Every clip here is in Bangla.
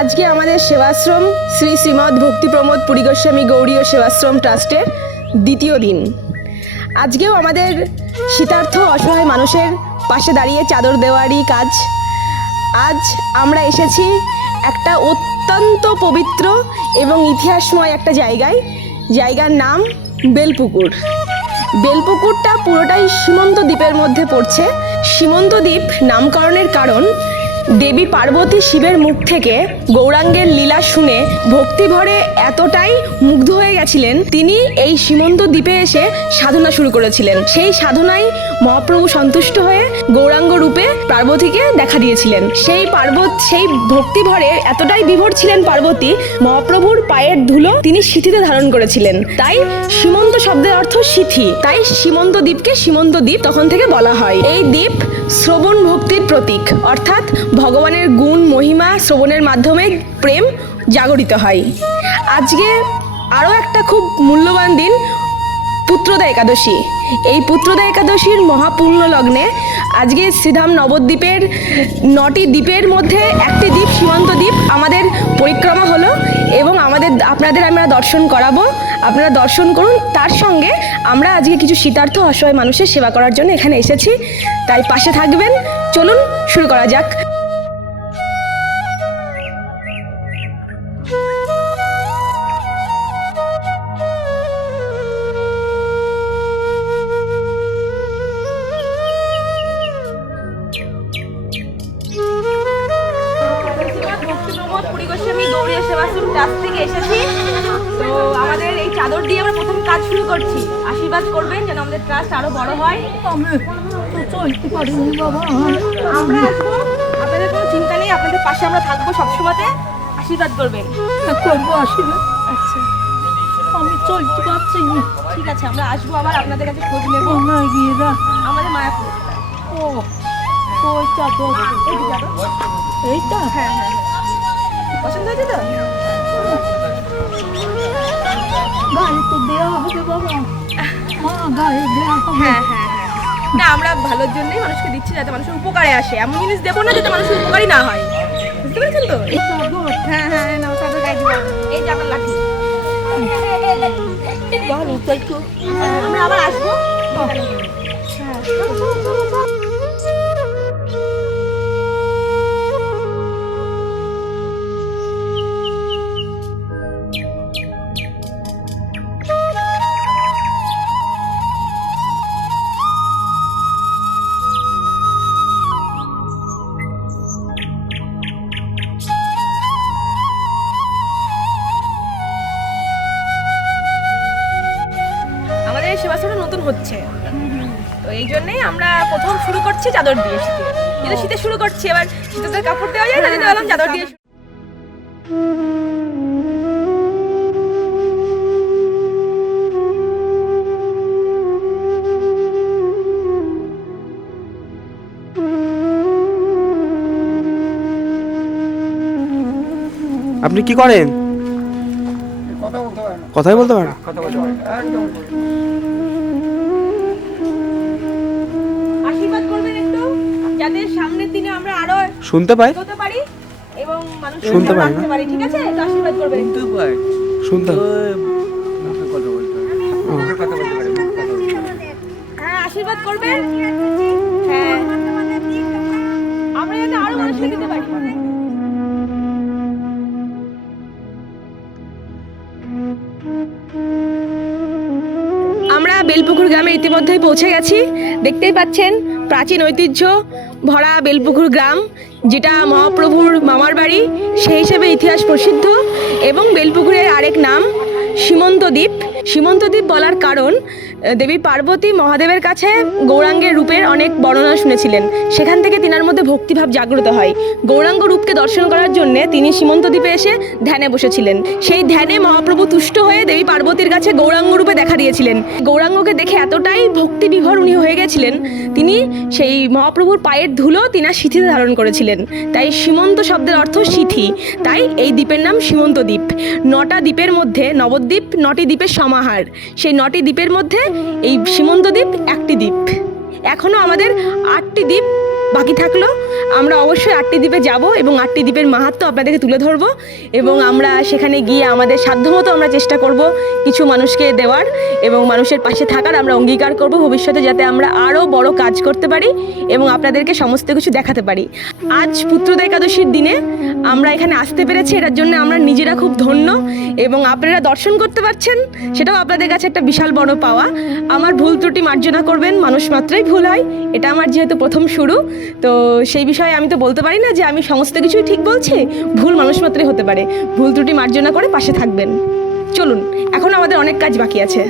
আজকে আমাদের সেবাশ্রম শ্রী শ্রীমৎ ভক্তি প্রমোদ পুরী গোস্বামী গৌড়ীয় সেবাশ্রম ট্রাস্টের দ্বিতীয় দিন। আজকেও আমাদের শীতার্থ অসহায় মানুষের পাশে দাঁড়িয়ে চাদর দেওয়ারই কাজ। আজ আমরা এসেছি একটা অত্যন্ত পবিত্র এবং ইতিহাসময় একটা জায়গার নাম বেলপুকুর। বেলপুকুরটা পুরোটাই সীমন্ত দ্বীপের মধ্যে পড়ছে। সীমন্ত দ্বীপ নামকরণের কারণ, দেবী পার্বতী শিবের মুখ থেকে গৌরাঙ্গের লীলা শুনে ভক্তিভরে এতটাই মুগ্ধ হয়ে গেছিলেন, তিনি এই সীমন্ত দ্বীপে এসে সাধনা শুরু করেছিলেন। সেই সাধনায় মহাপ্রভু সন্তুষ্ট হয়ে গৌরাঙ্গ রূপে পার্বতীকে দেখা দিয়েছিলেন। সেই ভক্তিভরে এতটাই বিভোর ছিলেন পার্বতী, মহাপ্রভুর পায়ের ধুলো তিনি সিথিতে ধারণ করেছিলেন। তাই সীমন্ত শব্দের অর্থ সিথি, তাই সীমন্ত দ্বীপকে সীমন্ত দ্বীপ তখন থেকে বলা হয়। এই দ্বীপ শ্রবণ ভক্তির প্রতীক, অর্থাৎ ভগবানের গুণ মহিমা শ্রবণের মাধ্যমে প্রেম জাগরিত হয়। আজকে আরও একটা খুব মূল্যবান দিন, পুত্রদা একাদশী। এই পুত্রদা একাদশীর মহাপূর্ণ লগ্নে আজকে শ্রীধাম নবদ্বীপের 9টি দ্বীপের মধ্যে একটি দ্বীপ সীমন্ত দ্বীপ আমাদের পরিক্রমা হলো এবং আপনাদের আমরা দর্শন করাবো। আপনারা দর্শন করুন। তার সঙ্গে আমরা আজকে কিছু শীতার্থ অসহায় মানুষের সেবা করার জন্য এখানে এসেছি, তাই পাশে থাকবেন। চলুন শুরু করা যাক। পুরী গোস্বামী গৌড়ীয় সেবাশ্রম ট্রাস্ট থেকে এসেছি। তো আমাদের এই চাদর দিয়ে আমরা প্রথম কাজ শুরু করছি। আশীর্বাদ করবেন যেন আমাদের ট্রাস্ট আরো বড় হয়। আমি তো চলতে পারিনি বাবা। আমরা আসবো, আপনাদের কোনো চিন্তা নেই, আপনাদের পাশে আমরা থাকবো সবসময়তে। আশীর্বাদ করবেন। করবো আশীর্বাদ। আচ্ছা, আমি চলতে পারছি না। ঠিক আছে, আমরা আসবো আবার আপনাদের কাছে খোঁজ নেবো। কোথায় গিয়ে না? আমাদের মায়াপুর। ও ওই চাদর, এই যে চাদর। এইটা? হ্যাঁ হ্যাঁ, পছন্দ হয়েছে তো? গায়ে তো দেওয়া হবে বাবা। মা গায়ে দেওয়া হবে। হ্যাঁ হ্যাঁ হ্যাঁ, না আমরা ভালোর জন্যই মানুষকে দিচ্ছি, যাতে মানুষের উপকারে আসে। এমন জিনিস দেবো না যাতে মানুষের উপকারই না হয়, বুঝতে পেরেছেন তো? চাদর হ্যাঁ হ্যাঁ, না চাদর গায়ে দিব। এই যে আমার লাঠি। ভালো তাই তো। আমরা আবার আসবো। আমাদের এই সেবাশ্রমটা নতুন হচ্ছে, তো এই জন্যই আমরা প্রথম শুরু করছি চাদর দিয়ে। কিন্তু শীতে শুরু করছি, এবার শীতে তো কাপড় দেওয়া যায় না, তাই বললাম চাদর দিয়ে। আপনি কি করেন? কথাই বলতে পারেন? আশীর্বাদ করবেন একটু, যাতে সামনের দিনে আমরা আরো শুনতে পাই? এগোতে পারি এবং মানুষের শুনতে সেবা পাই না? রাখতে পারি। ঠিক আছে, একটু আশীর্বাদ করবেন। শুনতে হ্যাঁ, আশীর্বাদ করবেন। হ্যাঁ, আমরা যাতে আরো মানুষকে দিতে পারি। আমরা বেলপুকুর গ্রামে ইতিমধ্যেই পৌঁছে গেছি। দেখতেই পাচ্ছেন প্রাচীন ঐতিহ্য ভরা বেলপুকুর গ্রাম, যেটা মহাপ্রভুর মামার বাড়ি, সেই হিসেবে ইতিহাস প্রসিদ্ধ। এবং বেলপুকুরের আরেক নাম সীমন্ত দ্বীপ। সীমন্ত দ্বীপ বলার কারণ, দেবী পার্বতী মহাদেবের কাছে গৌরাঙ্গের রূপের অনেক বর্ণনা শুনেছিলেন, সেখান থেকে তিনার মধ্যে ভক্তিভাব জাগ্রত হয়। গৌরাঙ্গ রূপকে দর্শন করার জন্য তিনি সীমন্ত দ্বীপে এসে ধ্যানে বসেছিলেন। সেই ধ্যানে মহাপ্রভু তুষ্ট হয়ে দেবী পার্বতীর কাছে গৌরাঙ্গ রূপে দেখা দিয়েছিলেন। গৌরাঙ্গকে দেখে এতটাই ভক্তি বিভোর উনি হয়ে গেছিলেন, তিনি সেই মহাপ্রভুর পায়ের ধুলো তিনার সিথিতে ধারণ করেছিলেন। তাই সীমন্ত শব্দের অর্থ সিথি, তাই এই দ্বীপের নাম সীমন্ত দ্বীপ। 9টা দ্বীপের মধ্যে নবদ্বীপ 9টি দ্বীপের সমাহার। সেই 9টি দ্বীপের মধ্যে এই সীমন্ত দ্বীপ একটি দ্বীপ। এখনো আমাদের 8টি দ্বীপ বাকি থাকলো। আমরা অবশ্যই আটটি দ্বীপে যাব এবং আটটি দ্বীপের মাহাত্ম্য আপনাদেরকে তুলে ধরবো এবং আমরা সেখানে গিয়ে আমাদের সাধ্যমতো আমরা চেষ্টা করব কিছু মানুষকে দেওয়ার এবং মানুষের পাশে থাকার আমরা অঙ্গীকার করব ভবিষ্যতে, যাতে আমরা আরও বড় কাজ করতে পারি এবং আপনাদেরকে সমস্ত কিছু দেখাতে পারি। আজ পুত্রদা একাদশীর দিনে আমরা এখানে আসতে পেরেছি, এটার জন্য আমরা নিজেরা খুব ধন্য এবং আপনারা দর্শন করতে পারছেন, সেটাও আপনাদের কাছে একটা বিশাল বড় পাওয়া। আমার ভুল ত্রুটি মার্জনা করবেন, মানুষ মাত্রই ভুল হয়, এটা আমার যেহেতু প্রথম শুরু, তো সেই বিষয়ে আমি তো বলতে পারি না যে আমি সমস্ত কিছুই ঠিক বলছি, ভুল মানুষ মাত্রই হতে পারে। ভুল ত্রুটি মার্জনা করে পাশে থাকবেন। চলুন, এখন আমাদের অনেক কাজ বাকি আছে।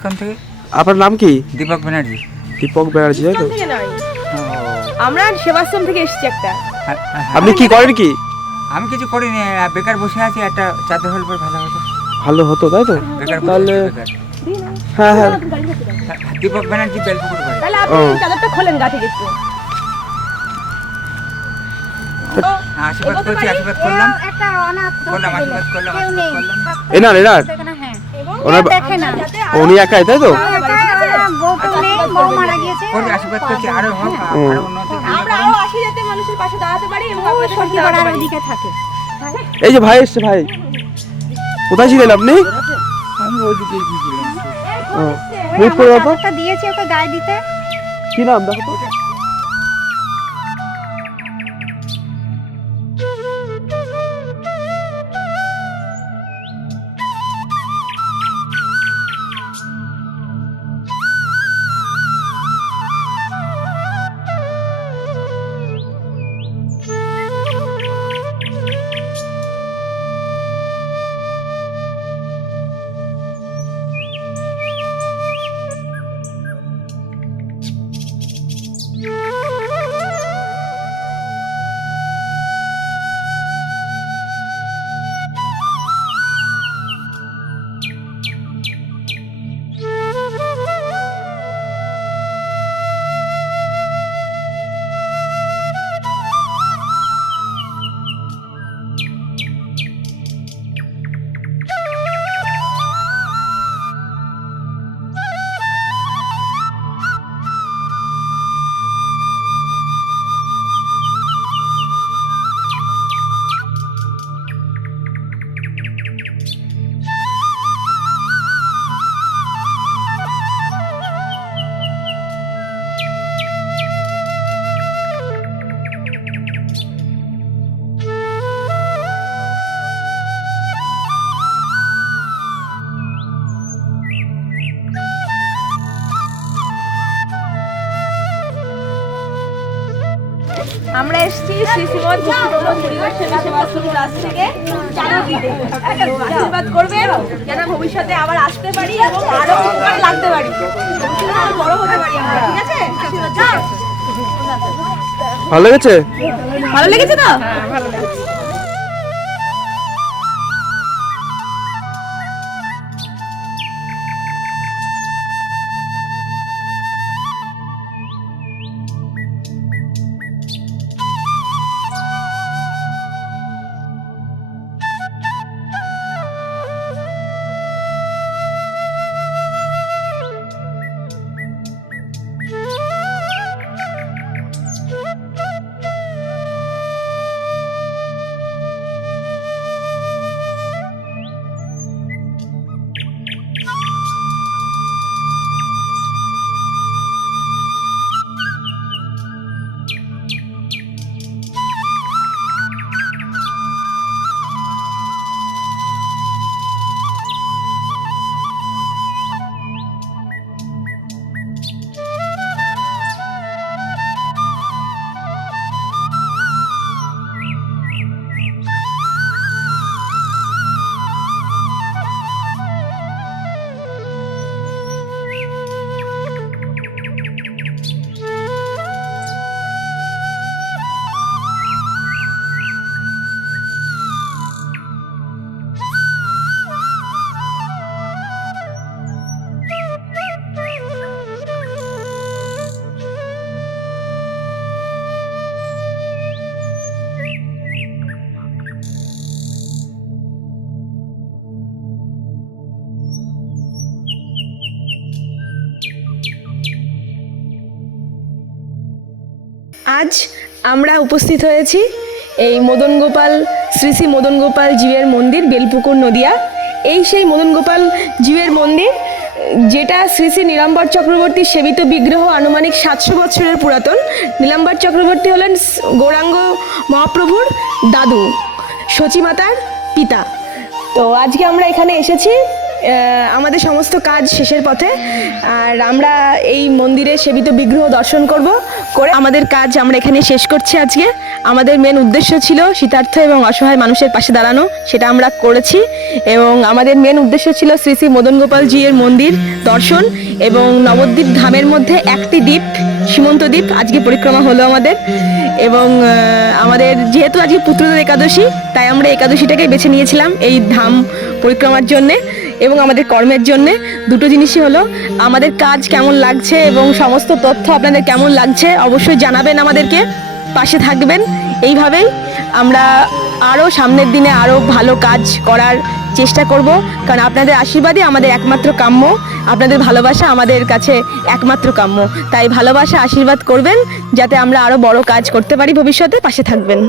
এখান থেকে। আপনার নাম কি? দীপক ব্যানার্জি। দীপক ব্যানার্জি, তাই তো? থেকে নয়, আমরা সেবাশ্রম থেকে এসেছি একটা। আপনি কি করেন কি? আমি কিছু করিনি, বেকার বসে আছি, একটা চাদর হল পর ভালো হতো। ভালো হতো, তাই তো? বেকার তাহলে বেকার। হ্যাঁ হ্যাঁ, দীপক ব্যানার্জি বেলপুকুর বাড়ি। তাহলে আপনি চাদরটা খোলেন গা থেকে একটু। আশীর্বাদ করছি, আশীর্বাদ করলাম, একটা অনাথ করলাম, আশীর্বাদ করলাম, কেউ নেই। এনার এনার হ্যাঁ, ওনার দেখে না। উনি একাই, তাই তো? বউ তো নেই, বউ মারা গিয়েছে। করছি, আশীর্বাদ করছি, আরো হোক, হুম। আরো উন্নতি আমরা আরো আসি যাতে মানুষের পাশে দাঁড়াতে পারি এবং ও আপনাদের পাশে সর্দি দাঁড়াতে পাড়ার পারি। ওদিকে থাকে। এই যে ভাই এসছে, ভাই কোথায় ছিলেন আপনি? আমি ওইদিকে গিয়েছিলাম। ও, ওই মিট আমার করে তো। চাদরটা দিয়েছে ওকে গায়ে দিতে। কি নাম দেখো তো? আমরা এসেছি শ্রী শ্রীমদ ভক্তিপ্রমোদ পরিবেশনা সেবাশ্রম ক্লাস থেকে চাদর দিতে। তো আশীর্বাদ করবেন যেন ভবিষ্যতে আবার আসতে পারি এবং আরো উপকারে লাগতে পারি, ভবিষ্যতে আরো বড় হতে পারি আমরা। ঠিক আছে, আশীর্বাদ দাও। ভালো লেগেছে? ভালো লেগেছে তো? আজ আমরা উপস্থিত হয়েছি এই মদন গোপাল শ্রী শ্রী মদন গোপাল জীবের মন্দির, বেলপুকুর, নদিয়া। এই সেই মদন গোপাল জীবের মন্দির যেটা শ্রী শ্রী নীলাম্বর চক্রবর্তীর সেবিত বিগ্রহ, আনুমানিক 700 বছরের পুরাতন। নীলাম্বর চক্রবর্তী হলেন গৌরাঙ্গ মহাপ্রভুর দাদু, সচিমাতার পিতা। তো আজকে আমরা এখানে এসেছি আমাদের সমস্ত কাজ শেষের পথে, আর আমরা এই মন্দিরে সেবিত বিগ্রহ দর্শন করে আমাদের কাজ আমরা এখানে শেষ করছি আজকে। আমাদের মেন উদ্দেশ্য ছিল শীতার্থ এবং অসহায় মানুষের পাশে দাঁড়ানো, সেটা আমরা করেছি। এবং আমাদের মেন উদ্দেশ্য ছিল শ্রী শ্রী মদন গোপালজির মন্দির দর্শন এবং নবদ্বীপ ধামের মধ্যে একটি দ্বীপ, সীমন্ত দ্বীপ, আজকে পরিক্রমা হলো আমাদের। এবং আমাদের যেহেতু আজকে পুত্রদের একাদশী, তাই আমরা একাদশীটাকে বেছে নিয়েছিলাম এই ধাম পরিক্রমার জন্যে এবং আমাদের কর্মের জন্যে। দুটো জিনিসই হলো, আমাদের কাজ কেমন লাগছে এবং সমস্ত তথ্য আপনাদের কেমন লাগছে অবশ্যই জানাবেন, আমাদেরকে পাশে থাকবেন। এইভাবেই আমরা আরও সামনের দিনে আরও ভালো কাজ করার চেষ্টা করব, কারণ আপনাদের আশীর্বাদই আমাদের একমাত্র কাম্য, আপনাদের ভালোবাসা আমাদের কাছে একমাত্র কাম্য। তাই ভালোবাসা আশীর্বাদ করবেন যাতে আমরা আরও বড় কাজ করতে পারি ভবিষ্যতে, পাশে থাকবেন।